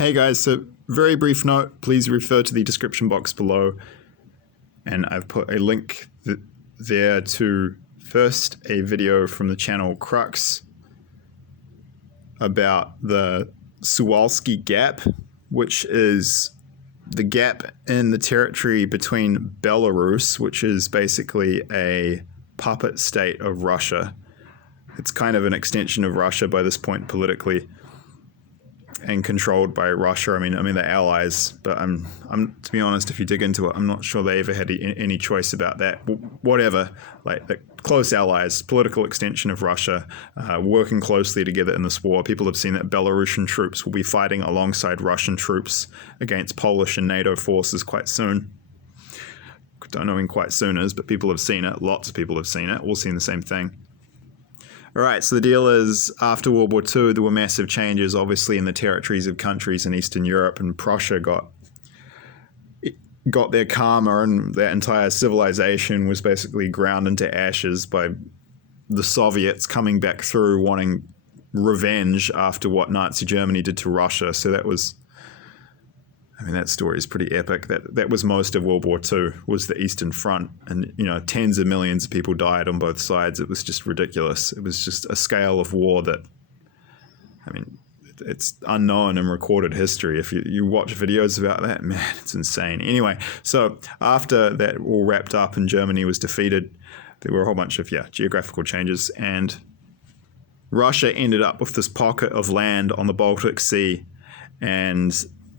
Hey guys, so very brief note, please refer to the description box below, and I've put a link there to first a video from the channel Crux about the Suwałki Gap, which is the gap in the territory between Belarus, which is basically a puppet state of Russia. It's kind of an extension of Russia by this point politically, and controlled by Russia. I mean they're allies, but I'm to be honest, if you dig into it, I'm not sure they ever had any choice about that. Whatever, like the close allies, political extension of Russia, working closely together in this war. People have seen that Belarusian troops will be fighting alongside Russian troops against Polish and NATO forces quite soon. Don't know when quite soon is, but people have seen it. Lots of people have seen it. All seen the same thing. All right, so the deal is, after World War II, there were massive changes, obviously, in the territories of countries in Eastern Europe, and Prussia got their karma, and their entire civilization was basically ground into ashes by the Soviets coming back through wanting revenge after what Nazi Germany did to Russia. So that was, that story is pretty epic. That was most of World War II, was the Eastern Front. And, tens of millions of people died on both sides. It was just ridiculous. It was just a scale of war that, it's unknown in recorded history. If you watch videos about that, man, it's insane. Anyway, so after that all wrapped up and Germany was defeated, there were a whole bunch of, geographical changes. And Russia ended up with this pocket of land on the Baltic Sea, and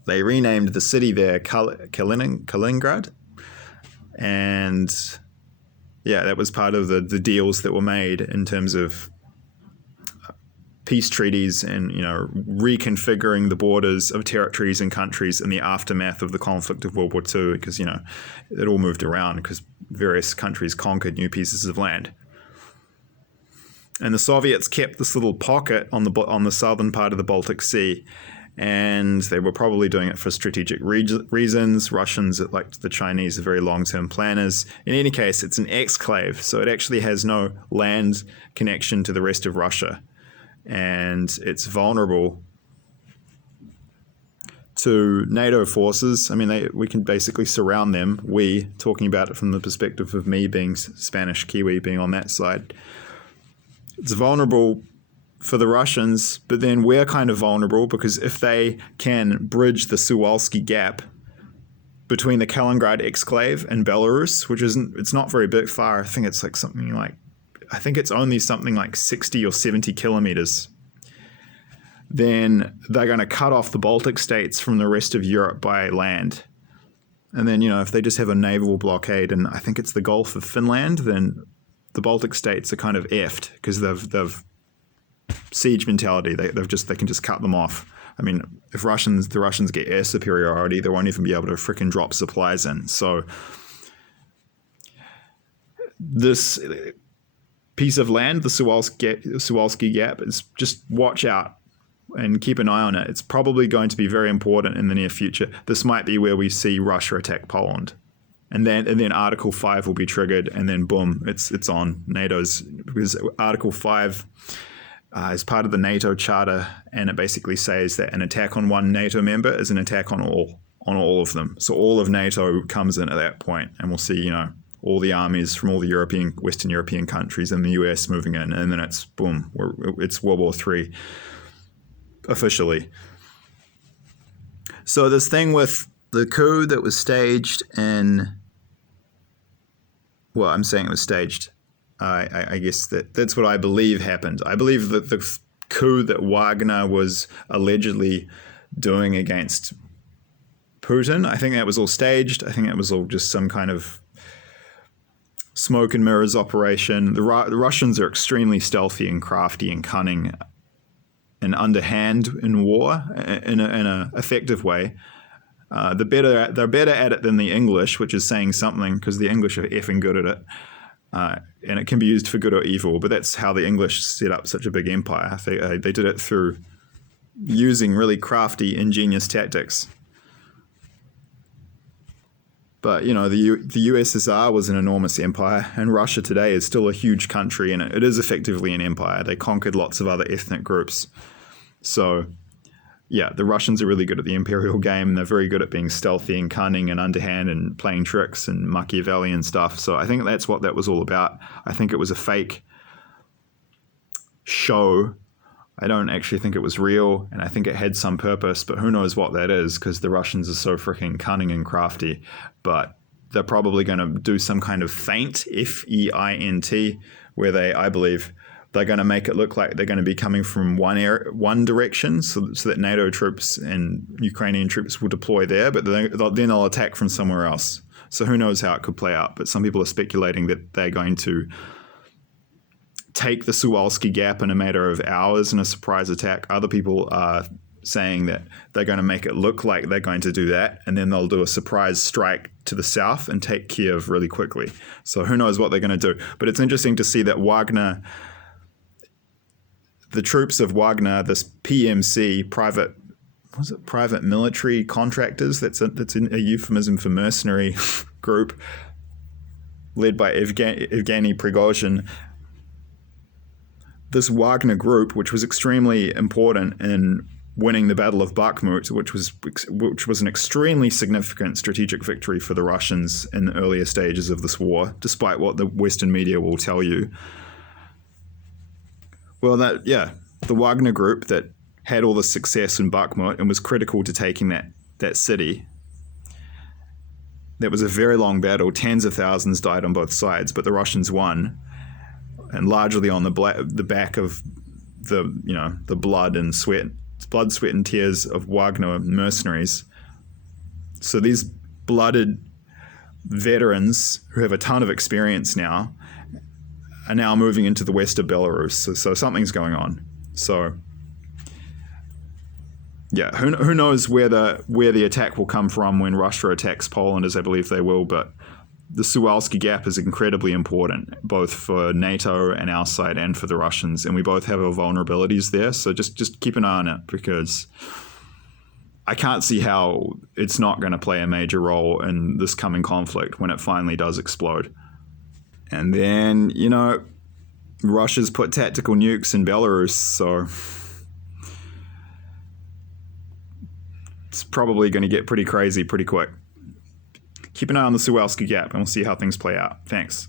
they renamed the city there Kaliningrad. And that was part of the deals that were made in terms of peace treaties and, reconfiguring the borders of territories and countries in the aftermath of the conflict of World War II, because, it all moved around because various countries conquered new pieces of land. And the Soviets kept this little pocket on the southern part of the Baltic Sea, and they were probably doing it for strategic reasons. Russians, like the Chinese, are very long-term planners. In any case, it's an exclave, so it actually has no land connection to the rest of Russia, and it's vulnerable to NATO forces. We can basically surround them. Talking about it from the perspective of me being Spanish Kiwi, being on that side. It's vulnerable for the Russians, but then we're kind of vulnerable because if they can bridge the Suwałki Gap between the Kaliningrad exclave and Belarus, it's not very big far. I think it's it's only something like 60 or 70 kilometers. Then they're going to cut off the Baltic states from the rest of Europe by land. And then, if they just have a naval blockade, and I think it's the Gulf of Finland, then the Baltic states are kind of effed because they've siege mentality. They can just cut them off. If the Russians get air superiority, they won't even be able to frickin' drop supplies in. So this piece of land, the Suwałki Gap, is just watch out and keep an eye on it. It's probably going to be very important in the near future. This might be where we see Russia attack Poland. And then Article 5 will be triggered, and then boom, it's on. because Article 5 is part of the NATO Charter, and it basically says that an attack on one NATO member is an attack on all of them. So all of NATO comes in at that point, and we'll see, all the armies from all the Western European countries and the US moving in, and then it's boom, it's World War III officially. So this thing with the coup that was staged I'm saying it was staged. I guess that's what I believe happened. I believe that the coup that Wagner was allegedly doing against Putin, I think that was all staged. I think that was all just some kind of smoke and mirrors operation. The Russians are extremely stealthy and crafty and cunning and underhand in war in a effective way. They're better at it than the English, which is saying something because the English are effing good at it. And it can be used for good or evil, but that's how the English set up such a big empire. They did it through using really crafty, ingenious tactics. But, the USSR was an enormous empire, and Russia today is still a huge country, and it is effectively an empire. They conquered lots of other ethnic groups. So yeah, the Russians are really good at the imperial game, and they're very good at being stealthy and cunning and underhand and playing tricks and Machiavellian stuff. So I think that's what that was all about. I think it was a fake show. I don't actually think it was real, and I think it had some purpose, but who knows what that is, because the Russians are so freaking cunning and crafty. But they're probably going to do some kind of feint, F-E-I-N-T, where I believe, they're going to make it look like they're going to be coming from one direction, so that NATO troops and Ukrainian troops will deploy there, but then they'll attack from somewhere else. So who knows how it could play out, but some people are speculating that they're going to take the Suwałki Gap in a matter of hours in a surprise attack. Other people are saying that they're going to make it look like they're going to do that, and then they'll do a surprise strike to the south and take Kiev really quickly. So who knows what they're going to do. But it's interesting to see that Wagner, the troops of Wagner, this PMC, private military contractors, that's a euphemism for mercenary group, led by Evgeny Prigozhin. This Wagner group, which was extremely important in winning the Battle of Bakhmut, which was an extremely significant strategic victory for the Russians in the earlier stages of this war, despite what the Western media will tell you. Well, the Wagner group that had all the success in Bakhmut and was critical to taking that city. That was a very long battle. Tens of thousands died on both sides, but the Russians won, and largely on the back of the blood, sweat and tears of Wagner mercenaries. So these blooded veterans who have a ton of experience now are now moving into the west of Belarus. So something's going on. So yeah, who knows where the attack will come from when Russia attacks Poland, as I believe they will, but the Suwałki Gap is incredibly important, both for NATO and our side and for the Russians, and we both have our vulnerabilities there, so just keep an eye on it, because I can't see how it's not going to play a major role in this coming conflict when it finally does explode. And then, Russia's put tactical nukes in Belarus, so it's probably going to get pretty crazy pretty quick. Keep an eye on the Suwałki Gap, and we'll see how things play out. Thanks.